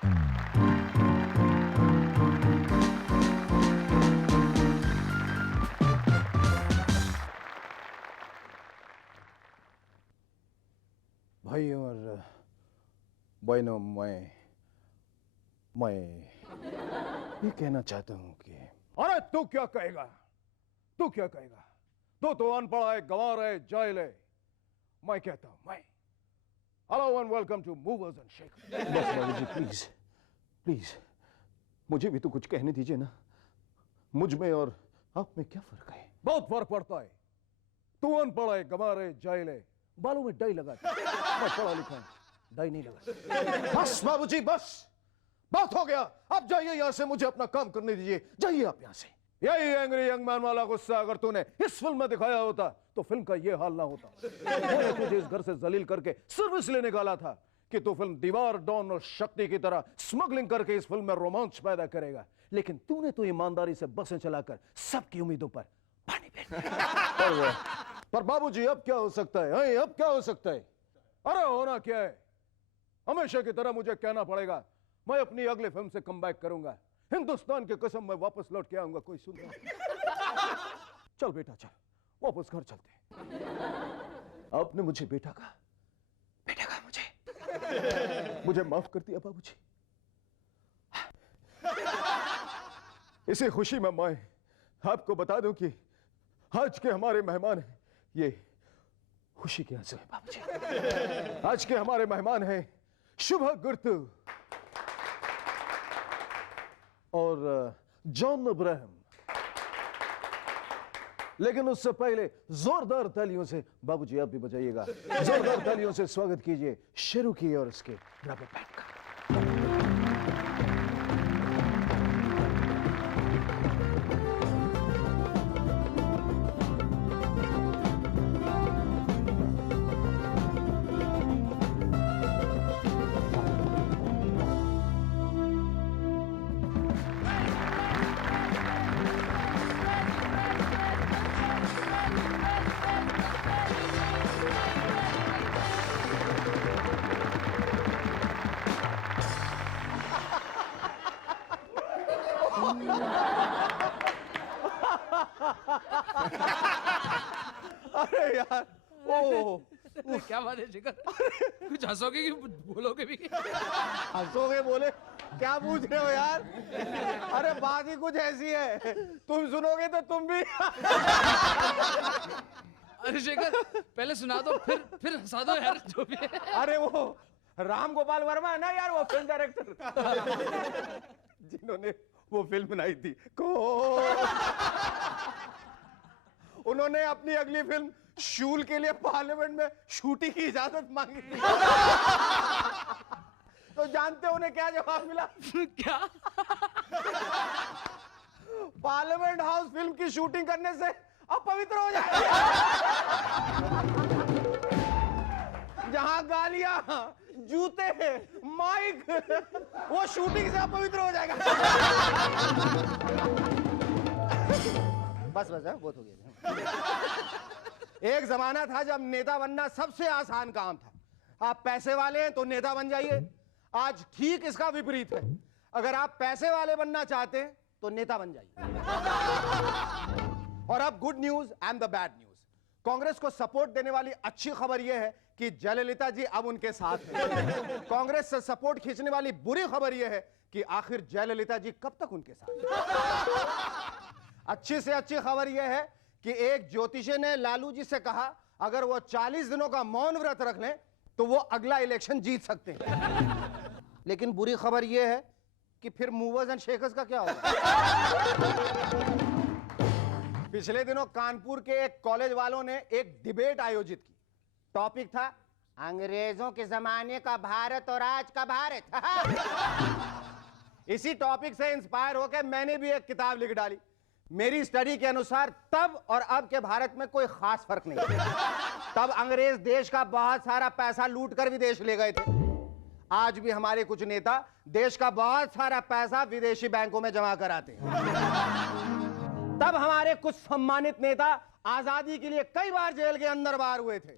भाई और बहनों, मैं ये कहना चाहता हूं कि अरे तू क्या कहेगा, तू क्या कहेगा? तो अनपढ़ है, गंवार है, जाहिल है। मैं कहता हूं, मैं hello and welcome to movers and shakers. बस बाबूजी प्लीज प्लीज, मुझे भी तो कुछ कहने दीजिए ना। मुझ में और आप में क्या फर्क है? बहुत फर्क पड़ता है। तू अनपढ़ है, गंवार है, जाहिल है, बालों में डाई लगा। मैं पढ़ा लिखा हूं, डाई नहीं लगा। बस बाबूजी बस, बात हो गया। आप जाइए यहां से, मुझे अपना काम करने दीजिए। जाइए आप यहां से। यही एंग्री यंग मैन वाला गुस्सा अगर तूने इस फिल्म में दिखाया होता तो फिल्म का यह हाल ना होता। मैंने तुझे इस घर से जलील करके सर्विस ले निकाला था कि तू फिल्म दीवार, डॉन और शक्ति की तरह स्मगलिंग करके इस फिल्म में रोमांच पैदा करेगा, लेकिन तूने तो ईमानदारी से बसें चलाकर सबकी उम्मीदों पर पानी फेर दिया। पर बाबूजी अब क्या हो सकता है? अब क्या हो सकता है? अरे होना क्या है, हमेशा की तरह मुझे कहना पड़ेगा, मैं अपनी अगली फिल्म से कमबैक करूंगा। हिंदुस्तान की कसम, मैं वापस लौट के आऊंगा। कोई सुन रहा? चल बेटा चल, वापस घर चलते। आपने मुझे बेटा कहा, बेटा कहा मुझे माफ कर दिया बाबूजी। इसी खुशी में मैं आपको बता दूं कि आज के हमारे मेहमान हैं, ये खुशी के आंसू है बाबूजी। आज के हमारे मेहमान हैं शुभा गुर्तु और जॉन अब्राहम। लेकिन उससे पहले जोरदार तालियों से, बाबूजी आप भी बजाइएगा, जोरदार तालियों से स्वागत कीजिए शेरू की और उसके रबर बैंड का। अरे यार, ओ क्या बात है शिखर, कुछ हंसोगे कि बोलोगे भी? हंसोगे बोले, क्या पूछ रहे हो यार? अरे बात ही कुछ ऐसी है, तुम सुनोगे तो तुम भी। अरे शेखर पहले सुना दो, फिर हंसा दो यार, जो भी है। अरे वो राम गोपाल वर्मा है ना यार, वो फिल्म डायरेक्टर जिन्होंने वो फिल्म बनाई थी उन्होंने अपनी अगली फिल्म शूल के लिए पार्लियामेंट में शूटिंग की इजाजत मांगी थी। तो जानते हो उन्हें क्या जवाब मिला? क्या? पार्लियामेंट हाउस फिल्म की शूटिंग करने से अपवित्र हो जाएगा। जहां गालियां, जूते, माइक, वो शूटिंग से अपवित्र हो जाएगा। बस बहुत हो गया। एक जमाना था जब नेता बनना सबसे आसान काम था। आप पैसे वाले हैं तो नेता बन जाइए। आज ठीक इसका विपरीत है, अगर आप पैसे वाले बनना चाहते हैं तो नेता बन जाइए। और अब good news and the bad news. Congress को सपोर्ट देने वाली अच्छी खबर यह है कि जयललिता जी अब उनके साथ हैं। कांग्रेस से सपोर्ट खींचने वाली बुरी खबर यह है कि आखिर जयललिता जी कब तक उनके साथ। अच्छी से अच्छी खबर यह है कि एक ज्योतिषी ने लालू जी से कहा अगर वो 40 दिनों का मौन व्रत रख लें तो वो अगला इलेक्शन जीत सकते हैं। लेकिन बुरी खबर यह है कि फिर मूवर्स एंड शेकर्स का क्या होगा। पिछले दिनों कानपुर के एक कॉलेज वालों ने एक डिबेट आयोजित की। टॉपिक था अंग्रेजों के जमाने का भारत और आज का भारत। इसी टॉपिक से इंस्पायर होकर मैंने भी एक किताब लिख डाली। मेरी स्टडी के अनुसार तब और अब के भारत में कोई खास फर्क नहीं। तब अंग्रेज देश का बहुत सारा पैसा लूट कर विदेश ले गए थे। आज भी हमारे कुछ नेता देश का बहुत सारा पैसा विदेशी बैंकों में जमा कराते हैं। तब हमारे कुछ सम्मानित नेता आजादी के लिए कई बार जेल के अंदर बाहर हुए थे।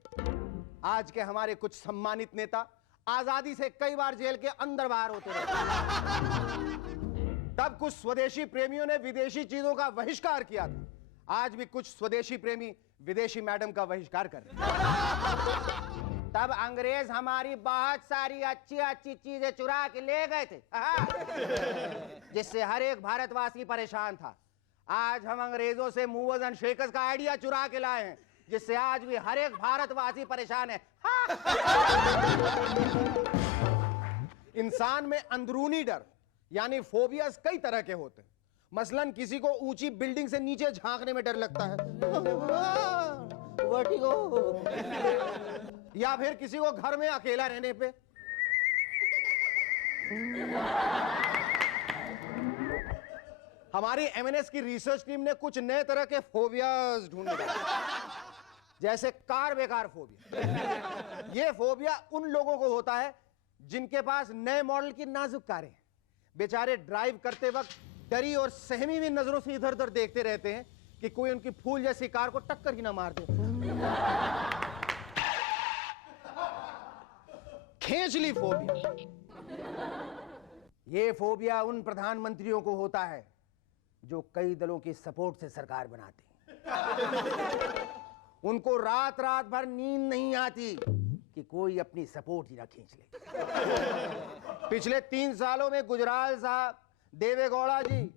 आज के हमारे कुछ सम्मानित नेता आजादी से कई बार जेल के अंदर बाहर होते रहे। तब कुछ स्वदेशी प्रेमियों ने विदेशी चीजों का बहिष्कार किया था। आज भी कुछ स्वदेशी प्रेमी विदेशी मैडम का बहिष्कार कर रहे हैं। तब अंग्रेज हमारी बहुत सारी अच्छी अच्छी चीजें चुरा के ले गए थे, जिससे हर एक भारतवासी परेशान था। आज हम अंग्रेजों से मूवर्स एंड शेकर्स का आइडिया चुरा के लाए हैं, जिससे आज भी हर एक भारतवासी परेशान है। इंसान में अंदरूनी डर यानी फोबियास कई तरह के होते हैं। मसलन किसी को ऊंची बिल्डिंग से नीचे झांकने में डर लगता है, वर्टिगो। या फिर किसी को घर में अकेला रहने पे। हमारी एमएनएस की रिसर्च टीम ने कुछ नए तरह के फोबियाज ढूंढे, जैसे कार बेकार फोबिया। ये फोबिया उन लोगों को होता है जिनके पास नए मॉडल की नाजुक कारें हैं। बेचारे ड्राइव करते वक्त डरी और सहमी हुई नजरों से इधर उधर देखते रहते हैं कि कोई उनकी फूल जैसी कार को टक्कर ही ना मार दे। खींचली फोबिया। ये फोबिया उन प्रधानमंत्रियों को होता है जो कई दलों की सपोर्ट से सरकार बनाते हैं। उनको रात रात भर नींद नहीं आती कि कोई अपनी सपोर्ट ही ना खींच ले। पिछले 3 सालों में गुजराल साहब, देवेगौड़ा जी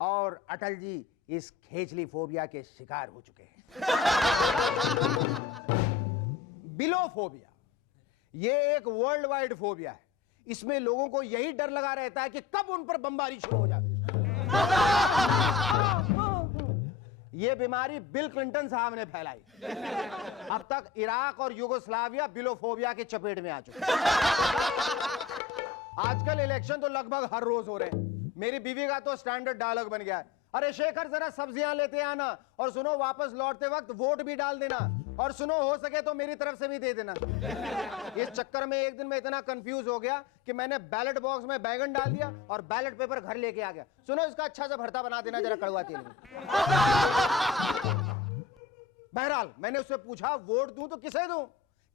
और अटल जी इस खेचली फोबिया के शिकार हो चुके हैं। बिलोफोबिया ये एक वर्ल्ड वाइड फोबिया है। इसमें लोगों को यही डर लगा रहता है कि कब उन पर बमबारी शुरू हो जाए। ये बीमारी बिल क्लिंटन साहब ने फैलाई। अब तक इराक और युगोस्लाविया बिलोफोबिया के चपेट में आ चुके हैं। आजकल इलेक्शन तो लगभग हर रोज हो रहे हैं। मेरी बीवी का तो स्टैंडर्ड डायलॉग बन गया है, अरे शेखर जरा सब्जियां लेते आना, और सुनो वापस लौटते वक्त वोट भी डाल देना, और सुनो हो सके तो मेरी तरफ से भी दे देना। इस चक्कर में एक दिन मैं इतना कंफ्यूज हो गया कि मैंने बैलेट बॉक्स में बैगन डाल दिया और बैलेट पेपर घर लेके आ गया। सुनो इसका अच्छा सा भरता बना देना जरा कड़वा तेल में। बहरहाल मैंने उससे पूछा वोट दूं तो किसे दूं?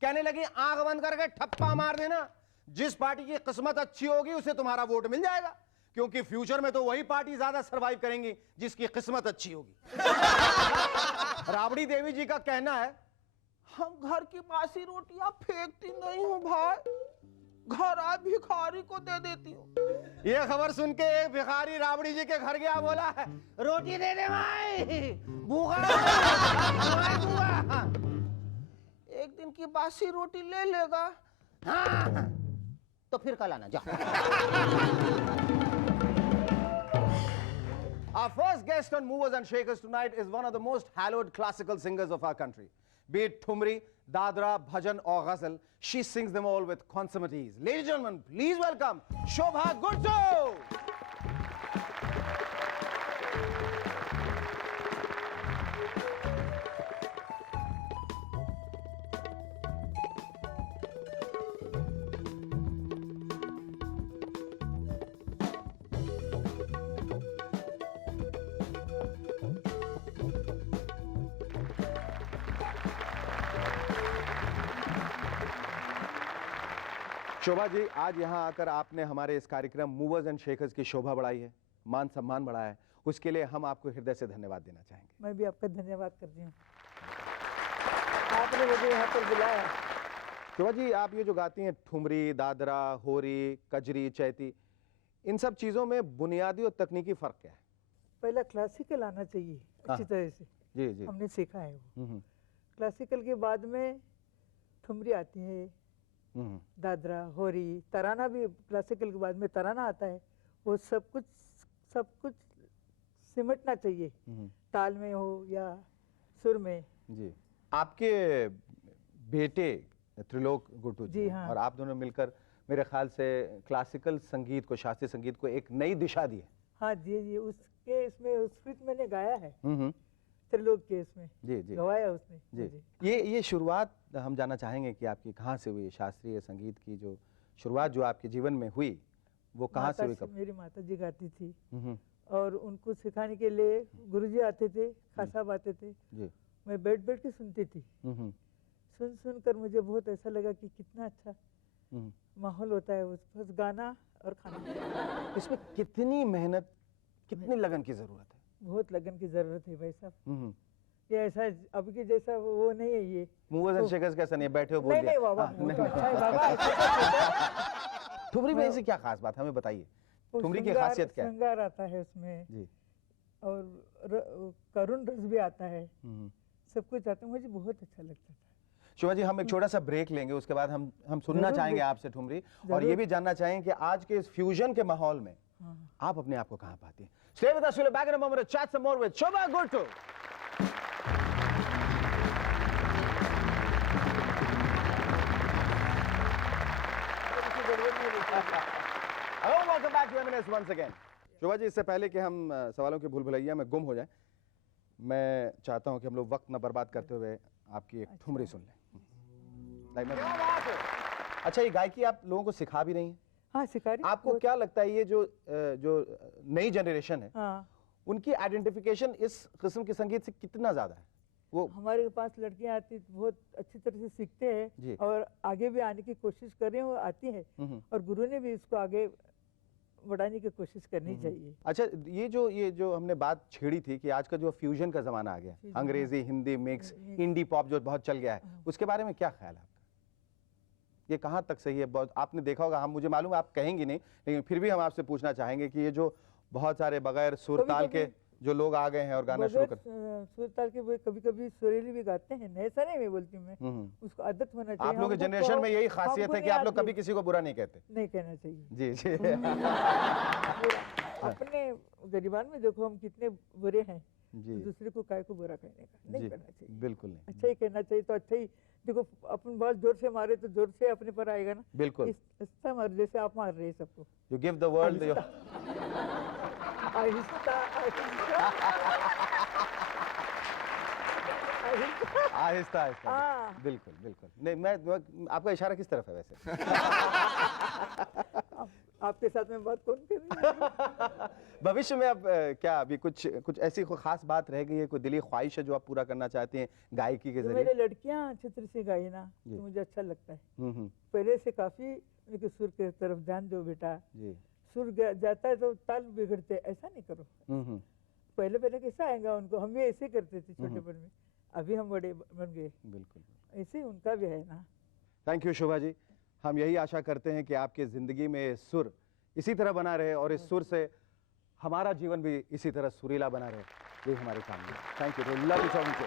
कहने लगी आंख बंद करके ठप्पा मार देना, जिस पार्टी की किस्मत अच्छी होगी उसे तुम्हारा वोट मिल जाएगा, क्योंकि फ्यूचर में तो वही पार्टी ज्यादा सरवाइव करेंगी जिसकी किस्मत अच्छी होगी। राबड़ी देवी जी का कहना है, हम घर की बासी रोटियां फेंकती नहीं हूं भाई, घर आ भिखारी को दे देती हूँ। ये खबर सुन के एक भिखारी राबड़ी जी के घर गया, बोला है रोटी दे दे भाई, भूखा भूखा। एक दिन की बासी रोटी ले लेगा, हाँ तो फिर कल आना जाओ। Our first guest on Movers and Shakers tonight is one of the most hallowed classical singers of our country. Be it Thumri, Dadra, Bhajan or Ghazal, she sings them all with consummate ease. Ladies and gentlemen, please welcome Shobha Gurjo! Shobha ji, आज यहाँ आकर आपने हमारे इस कार्यक्रम movers and shakers की शोभा बढ़ाई है, मान सम्मान बढ़ाया है, उसके लिए हम आपको हृदय से धन्यवाद देना चाहेंगे। मैं भी आपका धन्यवाद करती हूँ, आपने मुझे यहाँ पर बुलाया। शोभा जी, आप ये जो गाती हैं ठुमरी, दादरा, होरी, कजरी, चैती, इन सब चीज़ों में बुनियादी और तकनीकी फ़र्क क्या है? पहला क्लासिकल आना चाहिए अच्छी तरह से। जी जी, हमने सीखा है वो। क्लासिकल के बाद में ठुमरी आती है, दादरा, होरी, तराना भी क्लासिकल के बाद में तराना आता है। वो सब कुछ सिमटना चाहिए, ताल में हो या सुर में। जी, आपके बेटे त्रिलोक गुर्टू जी, हाँ। और आप दोनों मिलकर मेरे ख्याल से क्लासिकल संगीत को, शास्त्रीय संगीत को एक नई दिशा दी है। हाँ जी जी, उसके इसमें स्क्रिप्ट मैंने गाया है त्रिलोक के इसमें। जी जी, गवाया उसने। जी, जी। ये शुरुआत हम जानना चाहेंगे कि आपकी कहाँ से हुई? शास्त्रीय संगीत की जो शुरुआत जो आपके जीवन में हुई वो कहाँ से हुई? कब? मेरी माता जी गाती थी और उनको सिखाने के लिए गुरुजी आते थे, खास साहब आते थे जी। मैं बैठ के सुनती थी। सुन कर मुझे बहुत ऐसा लगा कि कितना अच्छा माहौल होता है, बस गाना और खाना। इसमें कितनी मेहनत, कितनी लगन की जरूरत है? बहुत लगन की जरूरत है भाई साहब। ये ऐसा अब के जैसा वो नहीं है ये। मूवर्स एंड शेकर्स कैसा नहीं है? बैठे हो बोल नहीं दिया। नहीं बाबा, हाँ, वो नहीं, तो अच्छा है बाबा, ऐसा तो ठुमरी में ऐसी क्या खास बात हमें बताइए? वो ठुमरी की श्रृंगार- खासियत क्या है? श्रृंगार आता है उसमें जी। और करुण रस भी आता है, सब कुछ आता है, मुझे बहुत अच्छा लगता था। शोभा जी, हम एक छोटा सा ब्रेक लेंगे, उसके बाद हम सुनना जरूर चाहेंगे ब्रेक। आपसे ठुमरी, और ये भी जानना चाहेंगे कि आज के इस फ्यूजन के माहौल में आप अपने आप को कहाँ पाती हैं? Stay with us, we'll be back in a moment to chat some more with Shobha Gurtu. Hello, welcome back to M&S once again. Shobha ji, इससे पहले कि हम सवालों की भूल भुलैया में गुम हो जाएं, मैं चाहता हूं कि हम लोग वक्त न बर्बाद करते हुए आपकी एक ठुमरी सुन लें। अच्छा, ये गायकी आप लोगों को सिखा भी रही हैं? हाँ, सिखा रही। आपको क्या लगता है ये जो नई जनरेशन है, हाँ, उनकी आइडेंटिफिकेशन इस किस्म के संगीत से कितना ज्यादा है? वो हमारे पास लड़कियां आती बहुत अच्छी तरह से सीखते जी। हैं और आगे भी आने की कोशिश कर रहे हैं, वो आती है और गुरु ने भी इसको आगे बढ़ाने की कोशिश करनी चाहिए। अच्छा, ये जो हमने बात छेड़ी थी कि आज का जो फ्यूजन का जमाना आ गया, अंग्रेजी हिंदी मिक्स, इंडी पॉप जो बहुत चल गया है, उसके बारे में क्या ख्याल है आपका? ये कहाँ तक सही है? बहुत आपने देखा होगा, हम मुझे मालूम है आप कहेंगी नहीं, लेकिन फिर भी हम आपसे पूछना चाहेंगे कि ये जो बहुत सारे बगैर सुर ताल के जो लोग आ गए हैं और गाना शुरू कर, सुर ताल के वो कभी कभी सुरीली भी गाते हैं, ऐसा नहीं मैं बोलती हूँ मैं, उसको आदत होना चाहिए। आप लोग के हमको जनरेशन में यही खासियत हमको है कि नहीं आप लोग आती। कभी किसी को बुरा नहीं कहते। नहीं कहना चाहिए। जी जी। अपने गरीबान में देखो हम कितने बुरे हैं, जी दूसरे को काय को बुरा कहने का नहीं जी, करना चाहिए। बिल्कुल नहीं। अच्छा ही कहना चाहिए, तो अच्छा ही देखो, अपन बहुत जोर से मारे तो जोर से अपने पर आएगा ना। बिल्कुल। ऐसा मार जैसे आप मार रहे हैं सबको। You give the world Aahista Aahista Aahista. हाँ। बिल्कुल बिल्कुल। नहीं, मैं आपका इशारा किस तरफ है वैसे? आपके साथ में बात कौन कर रही है? भविष्य में अब क्या अभी कुछ ऐसी कोई खास बात रह गई है, कोई दिली ख्वाहिश है जो आप पूरा करना चाहती हैं गायकी के तो जरिए? मेरे लड़कियां अच्छी तरह से गाई ना तो मुझे अच्छा लगता है। पहले से काफी उनके सुर के तरफ ध्यान दो बेटा, जी। सुर जाता है तो ताल बिगड़ते, ऐसा नहीं करो। पहले पहले कैसा आएगा उनको, हम भी ऐसे करते थे छोटेपन में, अभी हम बड़े बन गए। बिल्कुल ऐसे उनका भी है ना। थैंक यू शोभा जी, हम यही आशा करते हैं कि आपके जिंदगी में सुर इसी तरह बना रहे और इस सुर से हमारा जीवन भी इसी तरह सुरीला बना रहे, यही हमारी कामना है। Thank you, love you so much.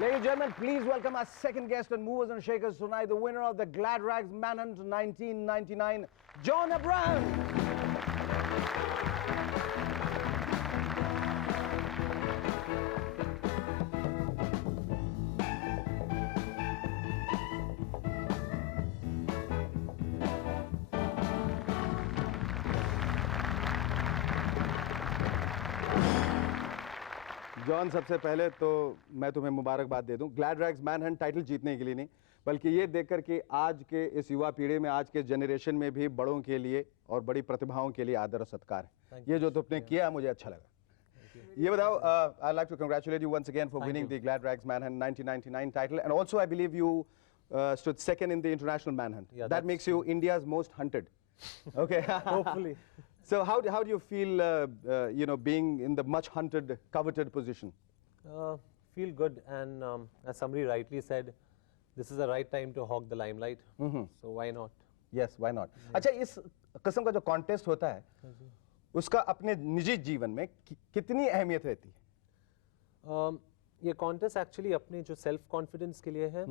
Ladies and gentlemen, please welcome our second guest on Movers and Shakers tonight, the winner of the Glad Rags Manhunt 1999, John Abraham. John, सबसे पहले तो मैं तुम्हें मुबारकबाद दे दूं, ग्लैड रैग्स मैनहंट टाइटल जीतने के लिए नहीं, बल्कि ये देखकर कि आज के इस युवा पीढ़ी में, आज के जनरेशन में भी बड़ों के लिए और बड़ी प्रतिभाओं के लिए आदर और सत्कार है। ये जो तुमने किया मुझे अच्छा लगा। ये बताओ, I'd like to congratulate you once again for winning the Glad Rags Manhunt 1999 title, and also I believe you stood second in the international manhunt. Yeah, that makes you India's most hunted. Okay. Hopefully. So how do you feel, being in the much hunted, coveted position? Feel good, and as somebody rightly said, this is the right time to hog the limelight. So why not? Yes, why not? अच्छा, इस किस्म का जो contest होता है, उसका अपने निजी जीवन में कितनी अहमियत रहती है? ये कॉन्टेस्ट एक्चुअली अपने जो सेल्फ कॉन्फिडेंस के लिए है,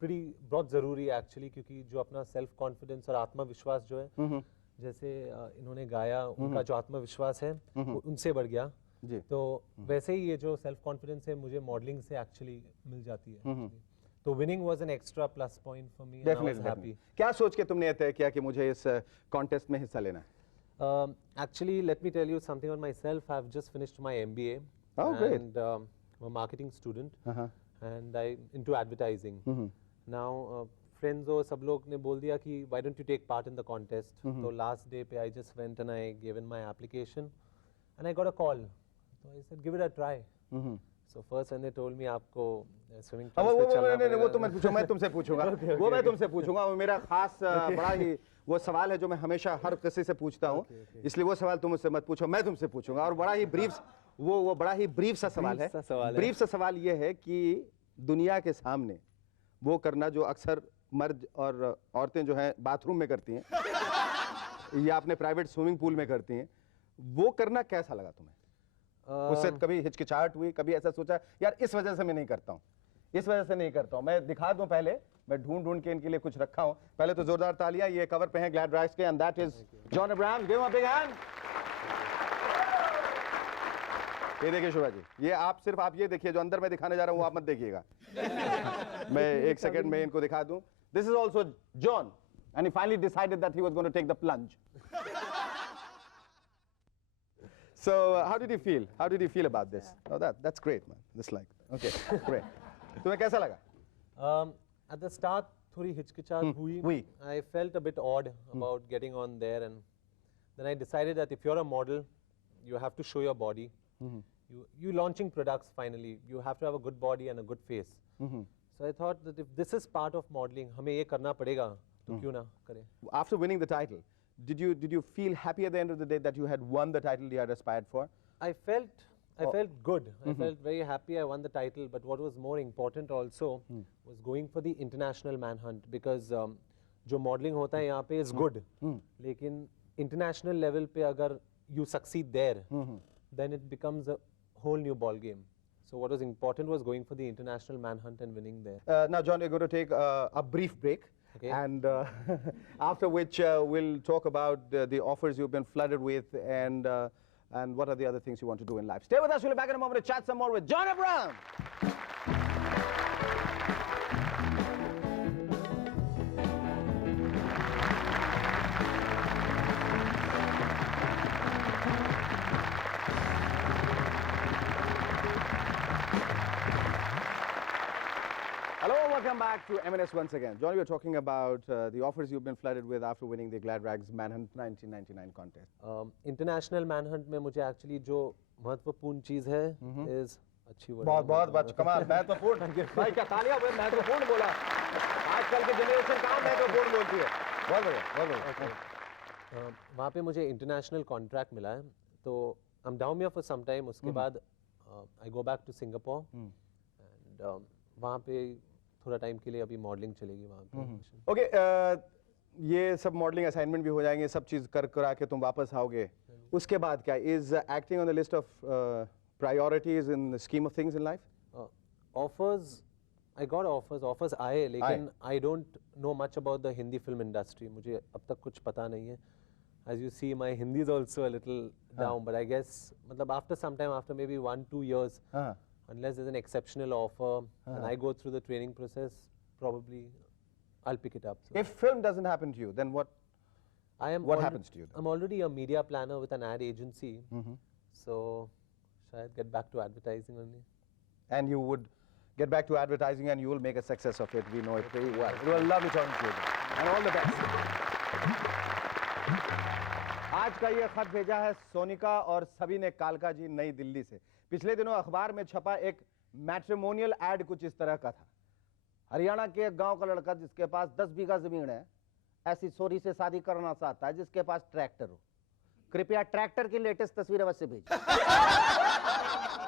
बहुत ज़रूरी है एक्चुअली, क्योंकि जो अपना सेल्फ कॉन्फिडेंस और आत्मविश्वास जो है, जैसे इन्होंने गाया, उनका जो आत्मविश्वास है वो उनसे बढ़ गया जी। तो वैसे ही ये जो सेल्फ कॉन्फिडेंस है मुझे मॉडलिंग से एक्चुअली मिल जाती है। तो winning was an extra plus point for me, I was happy. क्या सोच के तुमने तय किया कि मुझे इस कॉन्टेस्ट में हिस्सा लेना है? Actually, let me tell you something on myself. I've just finished my MBA. Oh, great. And I'm a marketing student. And I'm into advertising. Now, friends और सब लोग ने बोल दिया कि why don't you take part in the contest? So last day पे I just went and I given my application and I got a call. So I said give it a try. So first when they told me आपको swimming वो pools पे चलना नहीं वो पड़ेगा, तो मैं पूछूं, मैं तुमसे पूछूंगा वो मैं तुमसे पूछूंगा। वो मेरा खास बड़ा ही वो सवाल है जो मैं हमेशा हर किसी से पूछता हूँ, इसलिए वो सवाल तुम मुझसे मत पूछो, मैं तुमसे पूछूंगा। और बड़ा ही ब्रीफ वो बड़ा ही ब्रीफ सा सवाल है। ब्रीफ सा सवाल ये है कि दुनिया के सामने वो करना जो अक्सर मर्द और औरतें जो हैं बाथरूम में करती हैं या अपने प्राइवेट स्विमिंग पूल में करती हैं, वो करना कैसा लगा तुम्हें? उससे कभी हिचकिचाहट हुई, कभी ऐसा सोचा यार इस वजह से मैं नहीं करता हूँ, इस वजह से नहीं करता हूँ? मैं दिखा दूं, पहले मैं ढूंढ के इनके लिए कुछ रखा हूँ। पहले तो जोरदार तालियां, ये कवर पे हैं ग्लैड रैग्स के, and that is John Abraham. Give him a big hand. ये देखिए शोभा जी, ये आप सिर्फ आप ये देखिए, जो अंदर मैं दिखाने जा रहा हूँ वो आप मत देखिएगा। मैं एक सेकंड में इनको दिखा दूं। This is also John, and he finally decided that he was going to take the plunge. So how did you feel? How did you feel about this? Oh, that's great, man. Just like, okay, great. तुम्हें कैसा लगा? At the start थोड़ी हिचकिचाहट हुई. I felt a bit odd about getting on there, and then I decided that if you're a model, you have to show your body. You launching products finally. You have to have a good body and a good face. So I thought that if this is part of modeling, हमें ये करना पड़ेगा, तो क्यों ना करें? After winning the title, did you feel happy at the end of the day that you had won the title you had aspired for? I felt good. I felt very happy I won the title, but what was more important also was going for the international manhunt, because जो modeling होता है यहाँ पे is good, लेकिन international level पे अगर you succeed there, then it becomes a whole new ball game. So what was important was going for the international manhunt and winning there. Now John, we're going to take a brief break. Okay. And after which we'll talk about the offers you've been flooded with, and what are the other things you want to do in life. Stay with us. We'll be back in a moment to chat some more with John Abraham. Hello, welcome back to M&S once again. John, we were talking about the offers you've been flooded with after winning the Glad Rags Manhunt 1999 contest. International manhunt में मुझे actually जो महत्वपूर्ण चीज़ है is अच्छी word बहुत कमाल, महत्वपूर्ण। भाई क्या तालियां, महत्वपूर्ण बोला। आजकल की जनरेशन कहाँ महत्वपूर्ण बोलती है। बहुत बढ़िया। वहाँ पे मुझे international contract मिला है, तो I'm down here for some time. उसके बाद I go back to Singapore, and वहाँ पे थोड़ा टाइम के लिए अभी मॉडलिंग चलेगी वहाँ पे। ओके, ये सब मॉडलिंग असाइनमेंट भी हो जाएंगे, सब चीज करा के तुम वापस आओगे, उसके बाद क्या? Is acting on the list of priorities in the scheme of things in life? Offers, I got offers आए, लेकिन I don't know much about the Hindi film industry. मुझे अब तक कुछ पता नहीं है। As you see, my Hindi is also a little down, but I guess मतलब after some time, after maybe 1-2 years, unless there's an exceptional offer and I go through the training process, probably I'll pick it up. So If film doesn't happen to you, then what happens to you then? I'm already a media planner with an ad agency, so shall get back to advertising only. And you would get back to advertising and you will make a success of it. We know it very well. It was lovely talking to you. And all the best. आज का ये खत भेजा है सोनिका और सबीने कालका जी, नई दिल्ली से। पिछले दिनों अखबार में छपा एक मैट्रिमोनियल एड कुछ इस तरह का था। हरियाणा के एक गांव का लड़का जिसके पास 10 बीघा जमीन है, ऐसी सोरी से शादी करना चाहता है जिसके पास ट्रैक्टर हो। कृपया ट्रैक्टर की लेटेस्ट तस्वीर अवश्य भेजिए।